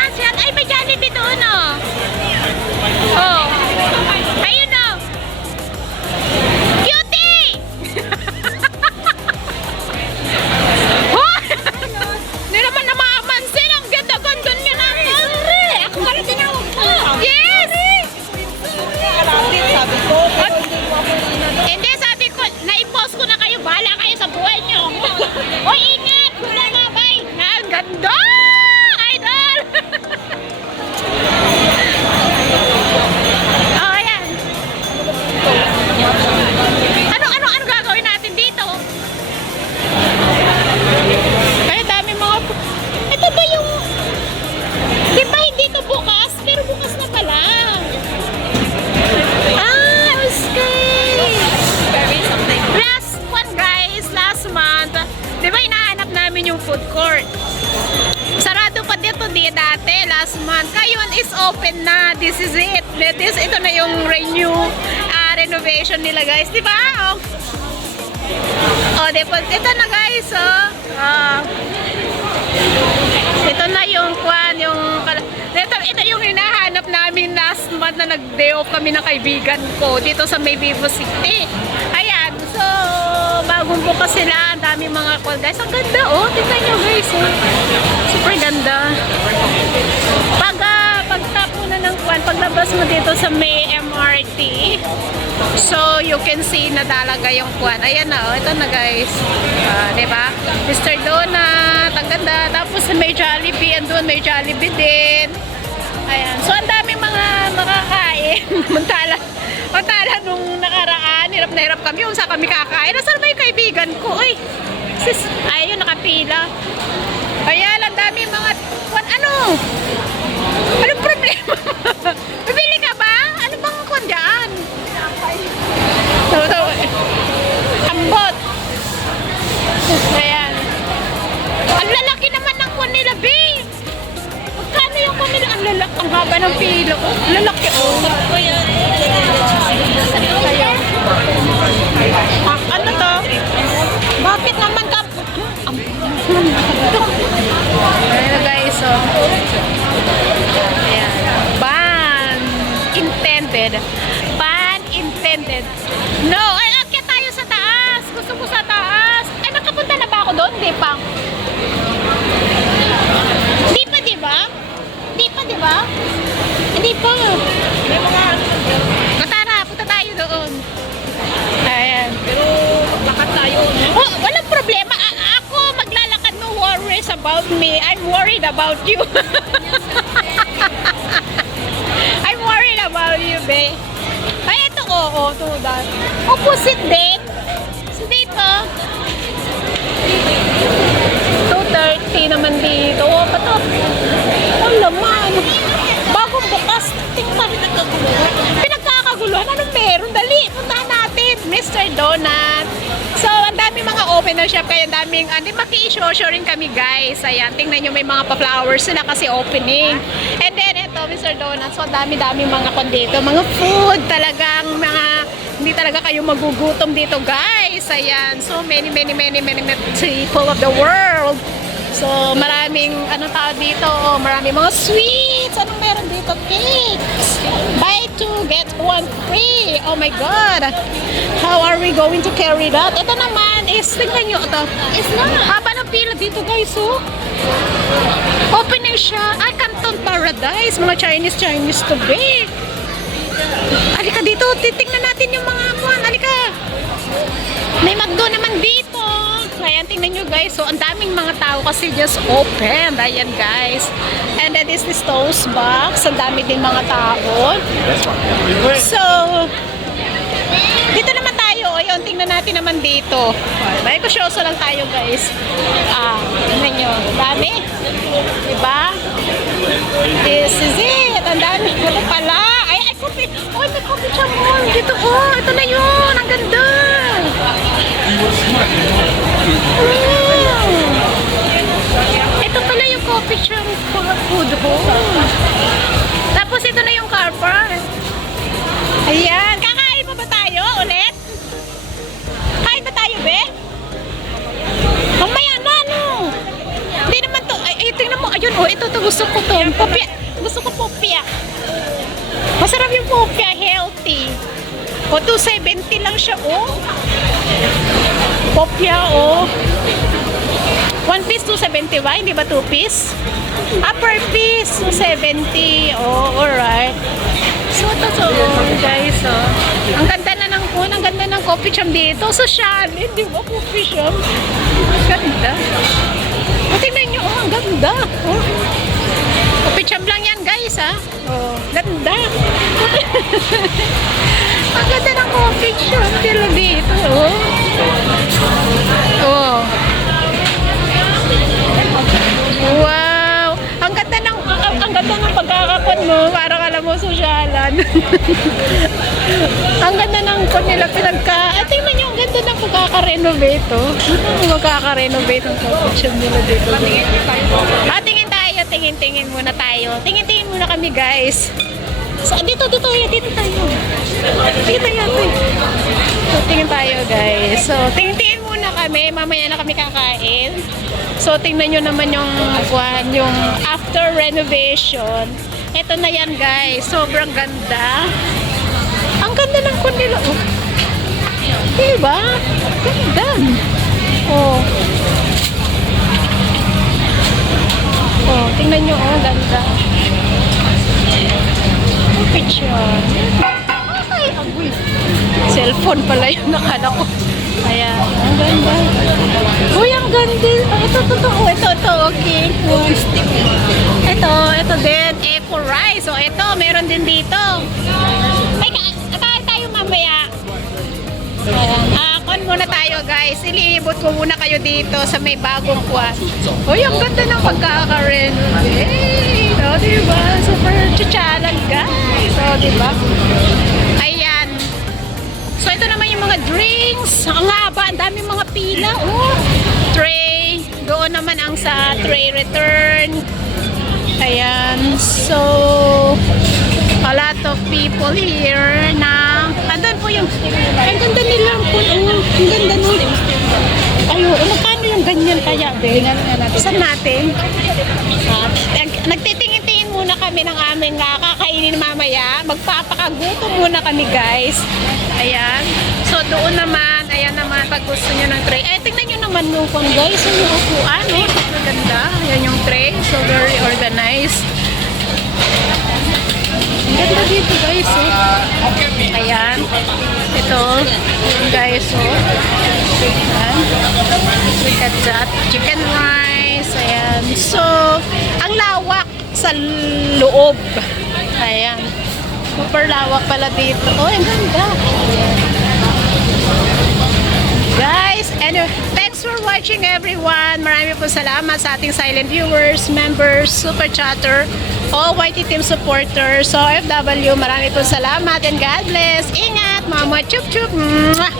Sunset. Ay, may Jollibee doon, oh. Oh. Ayun, oh. Cutie! Oh! Hindi naman namamansin. Ang ganda-ganda niya naman. Ako ka rin tinawag ko. Yes! Sabi ko, Hindi, sabi ko, na-impose ko na kayo. Bahala kayo sa buhay niyo. Uy, ingat! Wala nga, bye! Ang ganda! Idol! Oh, ayan. Ano gagawin natin dito? Ay, dami mga... Ito ba yung... Di ba hindi ito bukas? Pero bukas na pala. Ah, okay. Last one, guys. Last month. Di ba hinahanap namin yung food court? Sarado pa dito dati, last month. Ngayon is open na. This is it. Ito na yung renovation nila, guys. Di ba? Oh, ito na, guys. Oh. Ito na yung ito yung hinahanap namin last month na nag-day off kami ng kaibigan ko dito sa May Vivo City. Ayan. So, bagong bukas sila. Ang dami mga call, guys. Ang ganda, oh. Tingnan nyo, guys. Oh. Super ganda. Pagtap mo na ng kwan, paglabas mo dito sa May MRT, so you can see na talaga yung kwan. Ayan na, oh. Ito na, guys. Diba? Mr. Donut. Ang ganda. Tapos may Jollibee. Andun may Jollibee din. Ayan. So, ang daming mga makakain. Mantala nung nakaraan, hirap na hirap kami kung saan kami kakain. Nasaan ba yung kaibigan ko? Uy, sis, ayun, nakapila. Ayan, ang daming mga, ano? Anong problema? Bibili ka ba? Ano bang kundaan? Ambot. Ayan. Ang lalaki naman ng kwan nila, babe. Magkano yung kwan nila? Ang lalaki. Ang haba ng pilo. Ang lalaki, oh. Ano to? Bakit naman ka? Ayan, guys, oh. Ayan. Ban intended. Ban intended. No, ay, akyat tayo sa taas. Gusto ko sa taas. Ay, nakapunta na ba ako doon? Hindi pa. Hindi pa, di ba? Hindi pa, di ba? Hindi pa. May mga... Tara, punta tayo doon. Ayan. Pero, maglakad tayo. Oh, walang problema. Ako maglalakad, no worries about me. I'm worried about you. I'm worried about you, babe. Ay, ito, oo, tudan. Opposite din. So, dito. 2:30 naman dito. Oh, pato. Oh, laman. Bagong bukas. Tingnan. Pinagkakaguluhan. Anong meron? Dali, puntahan natin. Mr. Donut. So, ang dami mga open na shop. Kaya ang daming, maki-show rin kami, guys. Ayan, tingnan nyo, may mga pa-flowers sila kasi opening. And then, ito, Mr. Donut. So, dami-dami mga kondito. Mga food talagang, hindi talaga kayo magugutom dito, guys. Ayan. So, many people of the world. So, maraming, tao dito? Maraming mga sweets. Anong meron dito? Cakes. Buy 2, get 1 free. Oh my God. How are we going to carry that? Ito naman is, tingnan nyo ito. It's not. Haba ng pila dito, guys, oh. Opening siya. Ay, Canton Paradise. Mga Chinese to be. Alika dito. Titingnan natin yung mga kuwan. Alika. May McDo naman dito. Ayan, tingnan nyo, guys. So, ang daming mga tao kasi just open. Ayan, guys. And then this is Toast Box. Ang dami din mga tao. So, dito naman tayo. Ayun, tingnan natin naman dito. May kusyoso lang tayo, guys. Tingnan nyo. Dami. Diba? This is it. Ang dami. Ito pala. Ay, coffee. Oh, may coffee siya mo. Dito, oh. Ito na yun. Ang ganda. Ito pala yung coffee shop food hall. Tapos ito na yung car park. Ayan. Kakain pa ba tayo ulit? Kain ba tayo, be? Mamaya na, no? Hindi naman to. Ay, tingnan mo. Ayun, oh. Ito gusto ko to. Masarap yung popya, healthy. O, 270 lang siya, oh. Popya, oh. One piece, 270 ba? Hindi ba two piece? Per piece, 270. Oh, alright. So, ito, guys, oh. Ang ganda na ng phone, ang ganda ng coffee shop dito. Sosyalin, di ba? Coffee shop. Ang ganda. O, tingnan nyo, oh, ang ganda. Oh. Coffee shop lang yan, guys, ha? Oh, ganda. Ang ganda ng coffee shop nila dito, oh. Oh. Wow! Ang ganda ng pagkakakon mo, parang alam mo, sosyalan. Ang ganda ng kon nila tingnan nyo, ang ganda ng pagkaka-renovate, oh. Magkaka-renovate ang coffee shop nila dito. Tingin muna tayo. Tingin muna kami, guys. So, dito tayo. Dito tayo. So, tingin tayo, guys. So, tingin muna kami. Mamaya na kami kakain. So, tingnan nyo naman yung after renovation. Ito na yan, guys. Sobrang ganda. Ang ganda ng kundila. Oh. Diba? Ganda. Oh. Oh, tingnan nyo. Oh, ganda. Picture. Ay, agoy. Cellphone pala yung nakala ko. Ayan, ang ganda. Uy, ang ganda. Ito, okay. Ito din, Eco Rice. So, ito, meron din dito. Ay, kakain tayo mamaya. Ayan, kon muna tayo, guys. Ilibot ko muna kayo dito sa may bagong kuwan. Uy, ang ganda ng pagkaka-renovate. O, diba? Super chichalan, guys. O, diba? Ayan. So, ito naman yung mga drinks. Ang haba, ang daming mga pila. Oh, tray. Doon naman ang sa tray return. Ayan. So, a lot of people here na andun po yung ang ganda nila po. Ang ganda nila. Ayun, magkano yung ganyan kaya, be? Saan natin? Nagtitingin-tingin muna kami ng aming kakainin mamaya. Magpapakagutom muna kami, guys. Ayan. So, doon naman, ayan naman, pag gusto nyo ng tray. Tingnan nyo naman yung kung, guys, yung upuan, oh. Maganda. Ayan yung tray. So, very organized. Ang ganda dito, guys, oh. Ayan. Ito, guys, oh. Ayan. Look at that. Chicken rice. Ayan. So, ang lawak sa loob. Ayan. Super lawak pala dito. Oh, ang ganda. Guys, anyway, thanks for watching, everyone. Marami po salamat sa ating silent viewers, members, super chatter, all YT team supporters, so OFW, marami po salamat and God bless. Ingat, mama, chup chup. Mwah!